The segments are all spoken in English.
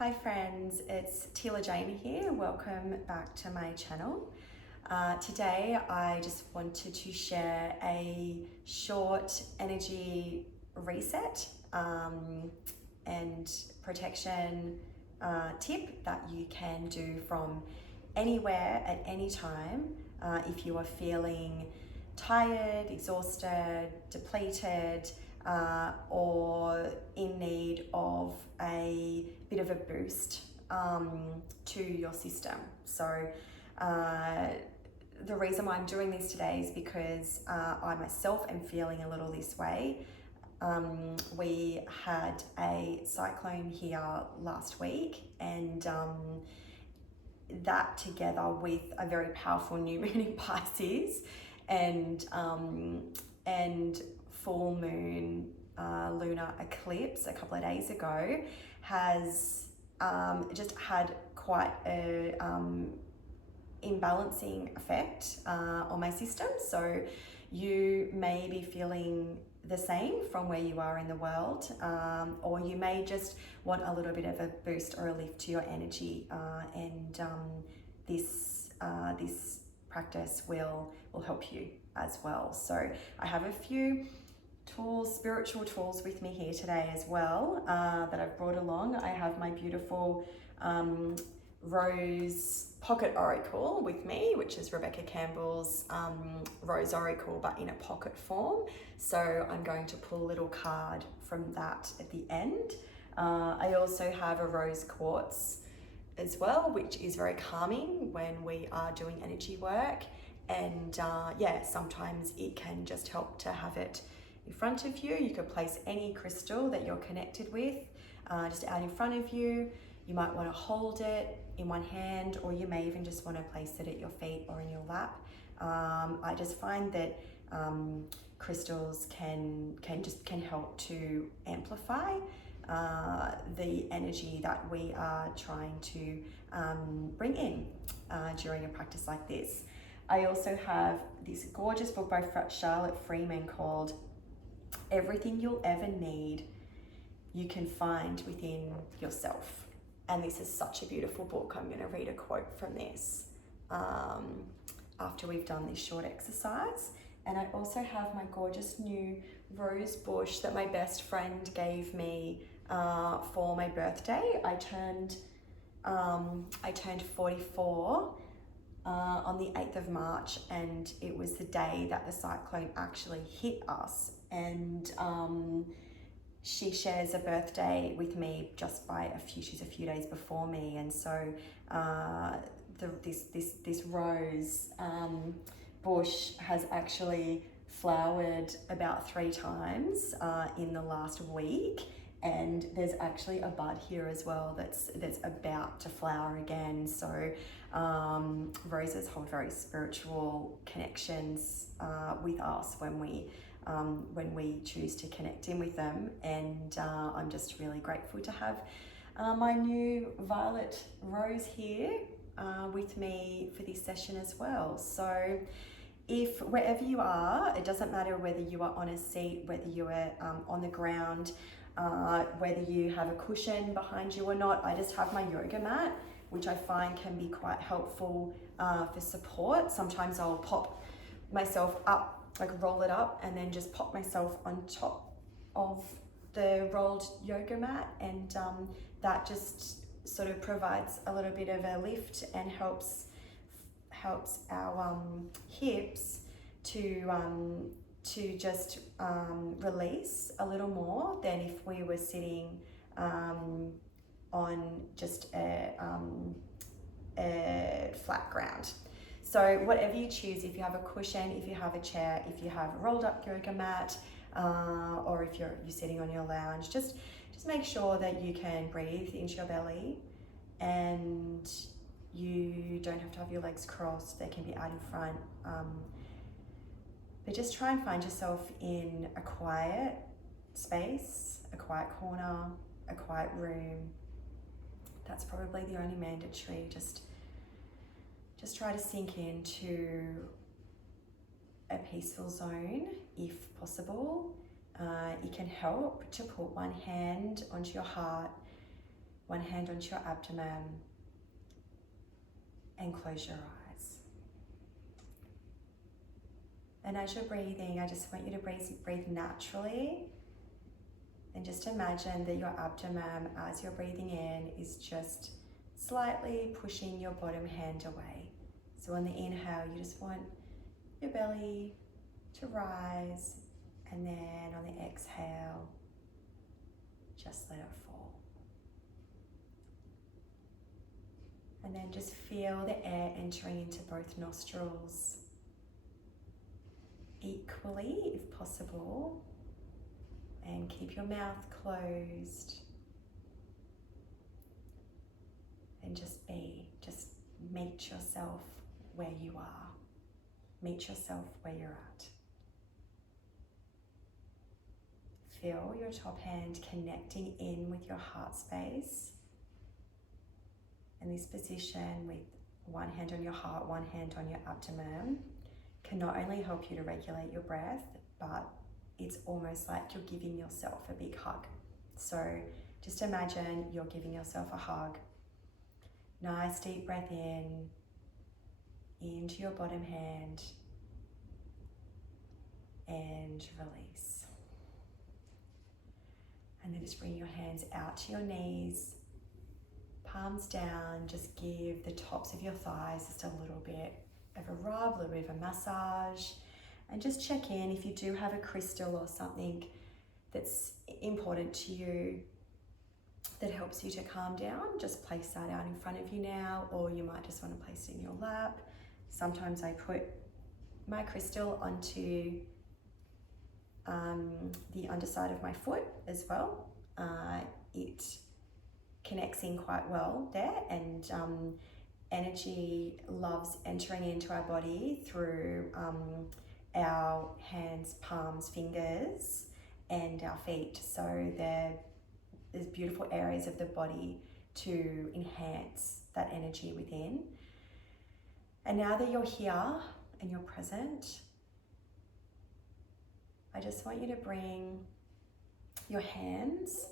Hi friends, it's Tehla Jane here. Welcome back to my channel. Today I just wanted to share a short energy reset and protection tip that you can do from anywhere at any time if you are feeling tired, exhausted, depleted, or in need of a bit of a boost to your system. So the reason why I'm doing this today is because I myself am feeling a little this way. We had a cyclone here last week, and that together with a very powerful new moon in Pisces and full moon lunar eclipse a couple of days ago has just had quite a imbalancing effect on my system. So you may be feeling the same from where you are in the world, or you may just want a little bit of a boost or a lift to your energy, and this practice will help you as well. So I have a few tools, spiritual tools with me here today as well, that I've brought along. I have my beautiful Rose Pocket Oracle with me, which is Rebecca Campbell's Rose Oracle, but in a pocket form. So I'm going to pull a little card from that at the end. I also have a rose quartz as well, which is very calming when we are doing energy work. And yeah, sometimes it can just help to have it in front of you. You could place any crystal that you're connected with just out in front of you. You might want to hold it in one hand, or you may even just want to place it at your feet or in your lap. I just find that crystals can help to amplify the energy that we are trying to bring in during a practice like this. I also have this gorgeous book by Charlotte Freeman called Everything You'll Ever Need You Can Find Within Yourself. And this is such a beautiful book. I'm going to read a quote from this after we've done this short exercise. And I also have my gorgeous new rose bush that my best friend gave me for my birthday. I turned 44 on the 8th of March, and it was the day that the cyclone actually hit us. And she shares a birthday with me just by she's a few days before me, and so this rose bush has actually flowered about 3 times in the last week, and there's actually a bud here as well that's about to flower again. So roses hold very spiritual connections with us when we choose to connect in with them, and I'm just really grateful to have my new violet rose here with me for this session as well. So if wherever you are, it doesn't matter whether you are on a seat, whether you are on the ground, whether you have a cushion behind you or not. I just have my yoga mat, which I find can be quite helpful for support. Sometimes I'll pop myself up, like roll it up, and then just pop myself on top of the rolled yoga mat, and that just sort of provides a little bit of a lift and helps our hips to just release a little more than if we were sitting on just a flat ground. So whatever you choose, if you have a cushion, if you have a chair, if you have a rolled up yoga mat, or if you're sitting on your lounge, just make sure that you can breathe into your belly, and you don't have to have your legs crossed. They can be out in front. But just try and find yourself in a quiet space, a quiet corner, a quiet room. That's probably the only mandatory. Just try to sink into a peaceful zone if possible. It can help to put one hand onto your heart, one hand onto your abdomen, and close your eyes. And as you're breathing, I just want you to breathe naturally. And just imagine that your abdomen, as you're breathing in, is just slightly pushing your bottom hand away. So on the inhale, you just want your belly to rise, and then on the exhale, just let it fall. And then just feel the air entering into both nostrils equally, if possible, and keep your mouth closed. And just meet yourself where you are. Meet yourself where you're at. Feel your top hand connecting in with your heart space. And this position with one hand on your heart, one hand on your abdomen can not only help you to regulate your breath, but it's almost like you're giving yourself a big hug. So just imagine you're giving yourself a hug. Nice deep breath in, into your bottom hand, and release. And then just bring your hands out to your knees, palms down. Just give the tops of your thighs just a little bit of a rub, a little bit of a massage, and just check in if you do have a crystal or something that's important to you that helps you to calm down. Just place that out in front of you now, or you might just want to place it in your lap. Sometimes I put my crystal onto the underside of my foot as well. It connects in quite well there, and energy loves entering into our body through our hands, palms, fingers, and our feet. So there's beautiful areas of the body to enhance that energy within. And now that you're here and you're present, I just want you to bring your hands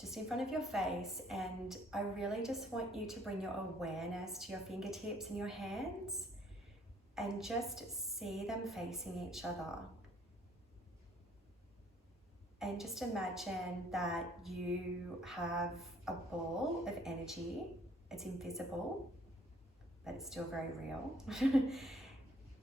just in front of your face, and I really just want you to bring your awareness to your fingertips and your hands and just see them facing each other. And just imagine that you have a ball of energy. It's invisible, but it's still very real,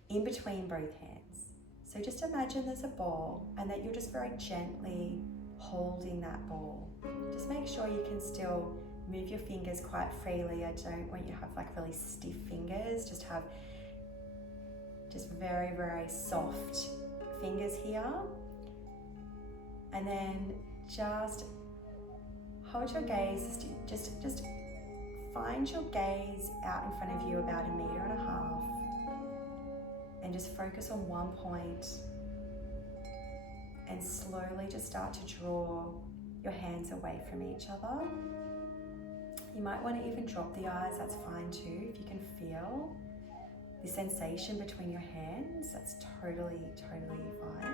in between both hands. So just imagine there's a ball and that you're just very gently holding that ball. Just make sure you can still move your fingers quite freely. I don't want you to have like really stiff fingers. Just have very, very soft fingers here. And then just hold your gaze, just find your gaze out in front of you about 1.5 meters, and just focus on one point, and slowly just start to draw your hands away from each other. You might want to even drop the eyes, that's fine too. If you can feel the sensation between your hands, that's totally fine.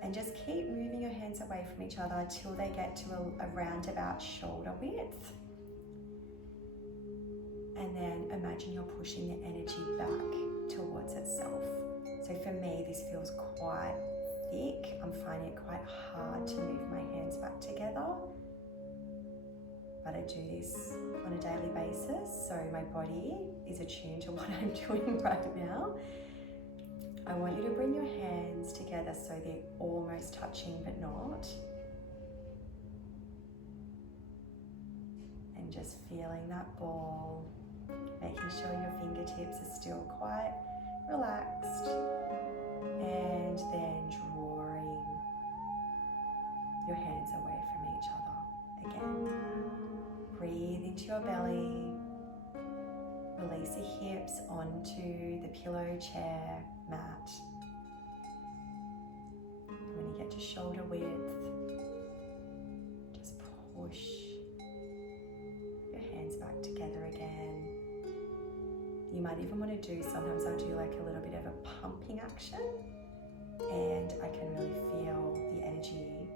And just keep moving your hands away from each other till they get to a roundabout shoulder width. And then imagine you're pushing the energy back towards itself. So for me, this feels quite thick. I'm finding it quite hard to move my hands back together. But I do this on a daily basis, so my body is attuned to what I'm doing right now. I want you to bring your hands together so they're almost touching but not. And just feeling that ball, making sure your fingertips are still quite relaxed, and then drawing your hands away from each other again. Breathe into your belly, release the hips onto the pillow, chair, mat. And when you get to shoulder width, just push your hands back together again. You might even want to do, sometimes I'll do like a little bit of a pumping action, and I can really feel the energy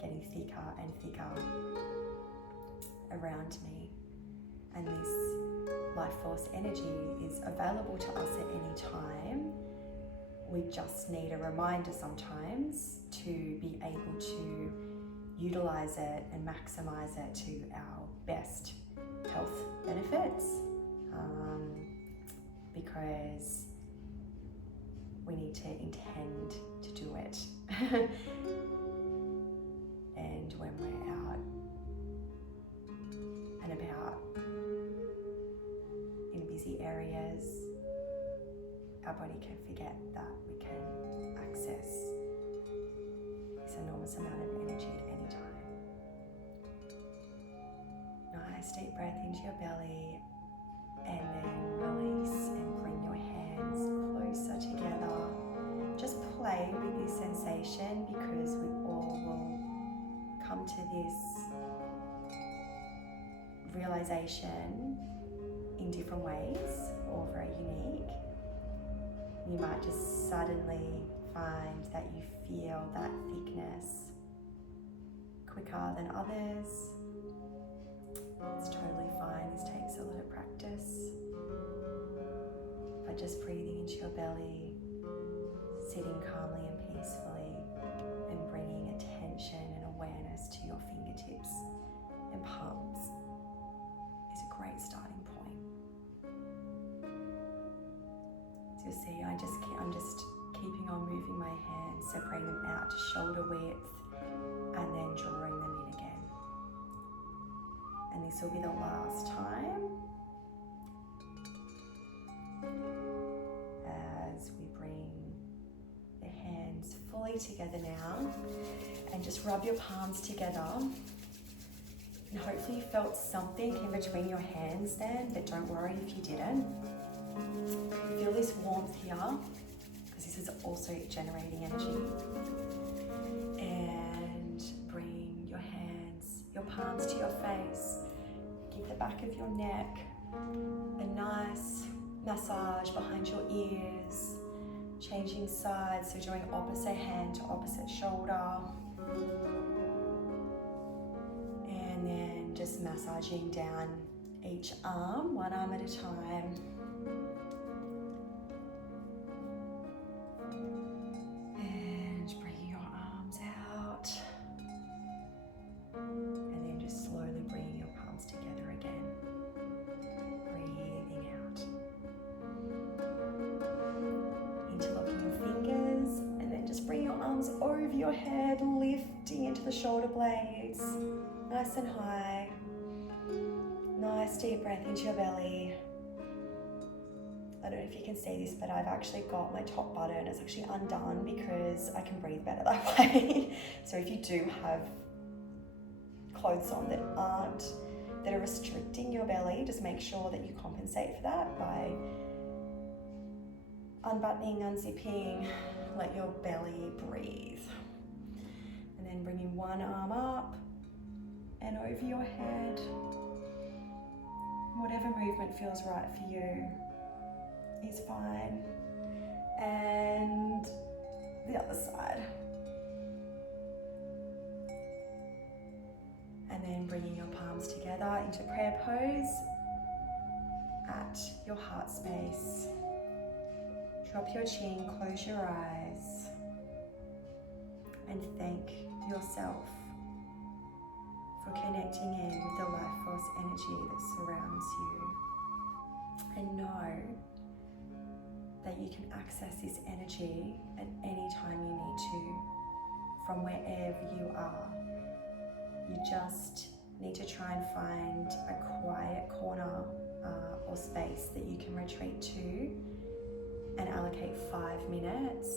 getting thicker and thicker around me. And this life force energy is available to us at any time. We just need a reminder sometimes to be able to utilize it and maximize it to our best health benefits, because we need to intend to do it. And when we're out and about in busy areas, our body can forget that we can access this enormous amount of energy at any time. Nice deep breath into your belly, and then release and bring your hands closer together. Just play with this sensation, because we all will come to this realization in different ways, all very unique. You might just suddenly find that you feel that thickness quicker than others. It's totally fine. This takes a lot of practice. But just breathing into your belly, sitting calmly and peacefully, and bringing attention and awareness to your fingertips and palms is a great starting point. So you'll see, I'm just keeping on moving my hands, separating them out to shoulder width, and then drawing them in again. And this will be the last time as we bring the hands fully together now, and just rub your palms together. And hopefully you felt something in between your hands then, but don't worry if you didn't. Feel this warmth here, because this is also generating energy. And bring your hands, your palms to your face. Give the back of your neck a nice massage behind your ears. Changing sides, so doing opposite hand to opposite shoulder. And then just massaging down each arm, one arm at a time. And bringing your arms out. And then just slowly bringing your palms together again. Breathing out. Interlocking your fingers, and then just bring your arms over your head, lifting into the shoulder blades, nice and high. Nice deep breath into your belly. I don't know if you can see this, but I've actually got my top button. It's actually undone because I can breathe better that way. So if you do have clothes on that are restricting your belly, just make sure that you compensate for that by unbuttoning, unzipping, let your belly breathe. And then bringing one arm up and over your head. Whatever movement feels right for you is fine. And the other side. And then bringing your palms together into prayer pose at your heart space. Drop your chin, close your eyes, and thank yourself for connecting in with the life force energy that surrounds you. And know that you can access this energy at any time you need to, from wherever you are. You just need to try and find a quiet corner or space that you can retreat to, and allocate 5 minutes.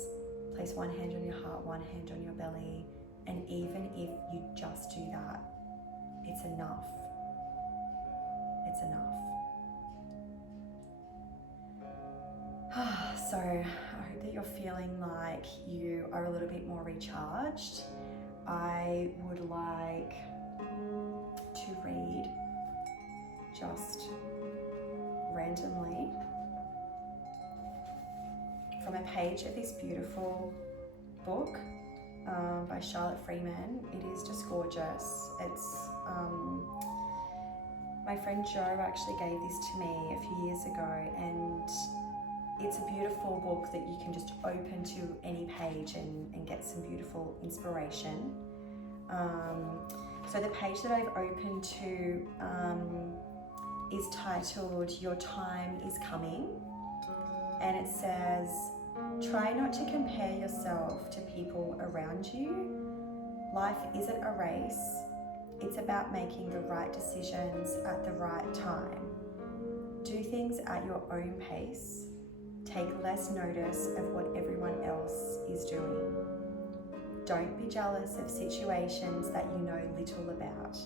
Place one hand on your heart, one hand on your belly, and even if you just do that, it's enough. It's enough. So I hope that you're feeling like you are a little bit more recharged. I would like to read just randomly from a page of this beautiful book by Charlotte Freeman. It is just gorgeous. It's my friend Jo actually gave this to me a few years ago, and it's a beautiful book that you can just open to any page and get some beautiful inspiration. So the page that I've opened to is titled "Your Time is Coming," and it says, "Try not to compare yourself to people around you. Life isn't a race. It's about making the right decisions at the right time. Do things at your own pace. Take less notice of what everyone else is doing. Don't be jealous of situations that you know little about.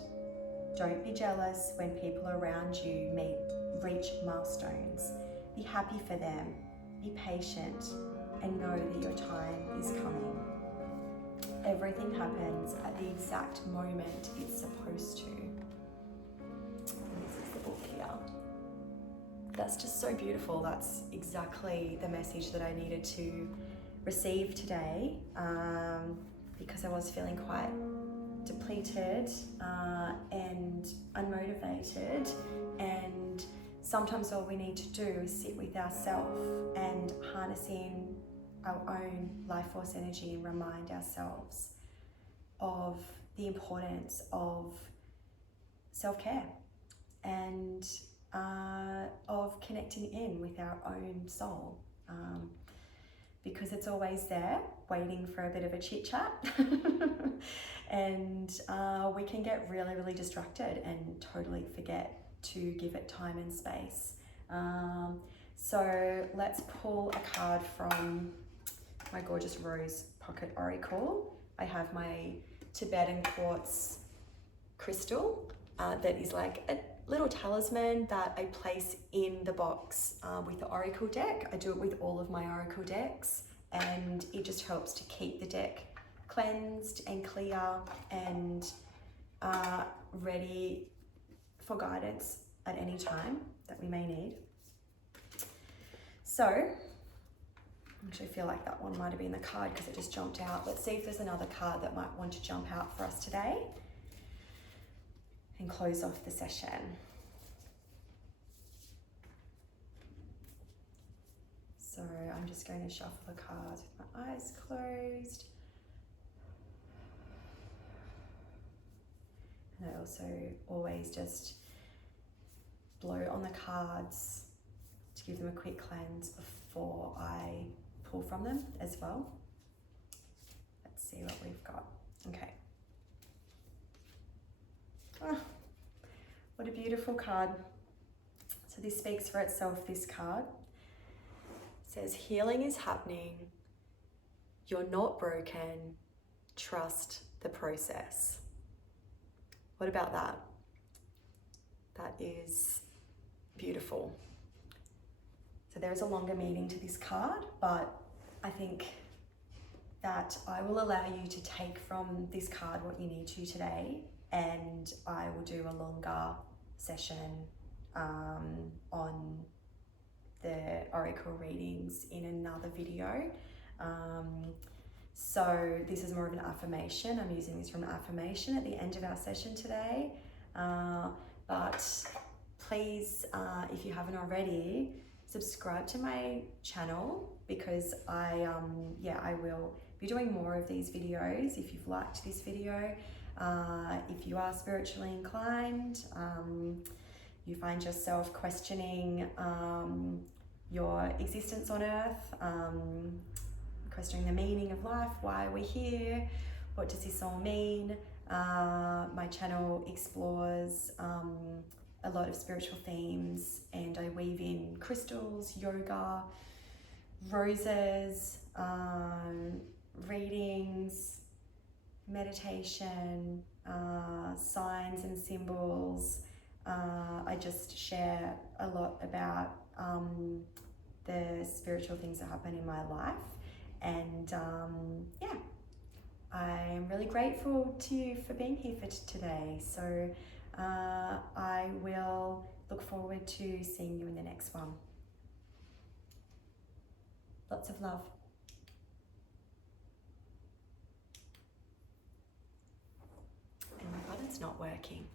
Don't be jealous when people around you reach milestones. Be happy for them. Be patient and know that your time is coming. Everything happens at the exact moment it's supposed to." And this is the book here. That's just so beautiful. That's exactly the message that I needed to receive today, because I was feeling quite depleted and unmotivated, and sometimes all we need to do is sit with ourselves and harness in our own life force energy and remind ourselves of the importance of self-care and of connecting in with our own soul, because it's always there waiting for a bit of a chit chat. And we can get really, really distracted and totally forget to give it time and space. So let's pull a card from my gorgeous rose pocket oracle. I have my Tibetan quartz crystal that is like a little talisman that I place in the box with the oracle deck. I do it with all of my oracle decks, and it just helps to keep the deck cleansed and clear and ready for guidance at any time that we may need. So actually feel like that one might have been the card because it just jumped out. Let's see if there's another card that might want to jump out for us today and close off the session. So I'm just going to shuffle the cards with my eyes closed. And I also always just blow on the cards to give them a quick cleanse before I pull from them as well. Let's see what we've got. Okay. Oh, what a beautiful card. So this speaks for itself, this card. It says, healing is happening. You're not broken. Trust the process. What about that? That is beautiful. So there is a longer meaning to this card, but I think that I will allow you to take from this card what you need to today, and I will do a longer session on the oracle readings in another video. So this is more of an affirmation. I'm using this from an affirmation at the end of our session today. But please, if you haven't already, subscribe to my channel, because I will be doing more of these videos. If you've liked this video, if you are spiritually inclined, you find yourself questioning your existence on earth, questioning the meaning of life, why we're here, what does this all mean? My channel explores a lot of spiritual themes, and I weave in crystals, yoga, roses, readings, meditation, signs and symbols. I just share a lot about the spiritual things that happen in my life, and I'm really grateful to you for being here for today. So I will look forward to seeing you in the next one. Lots of love. is not working.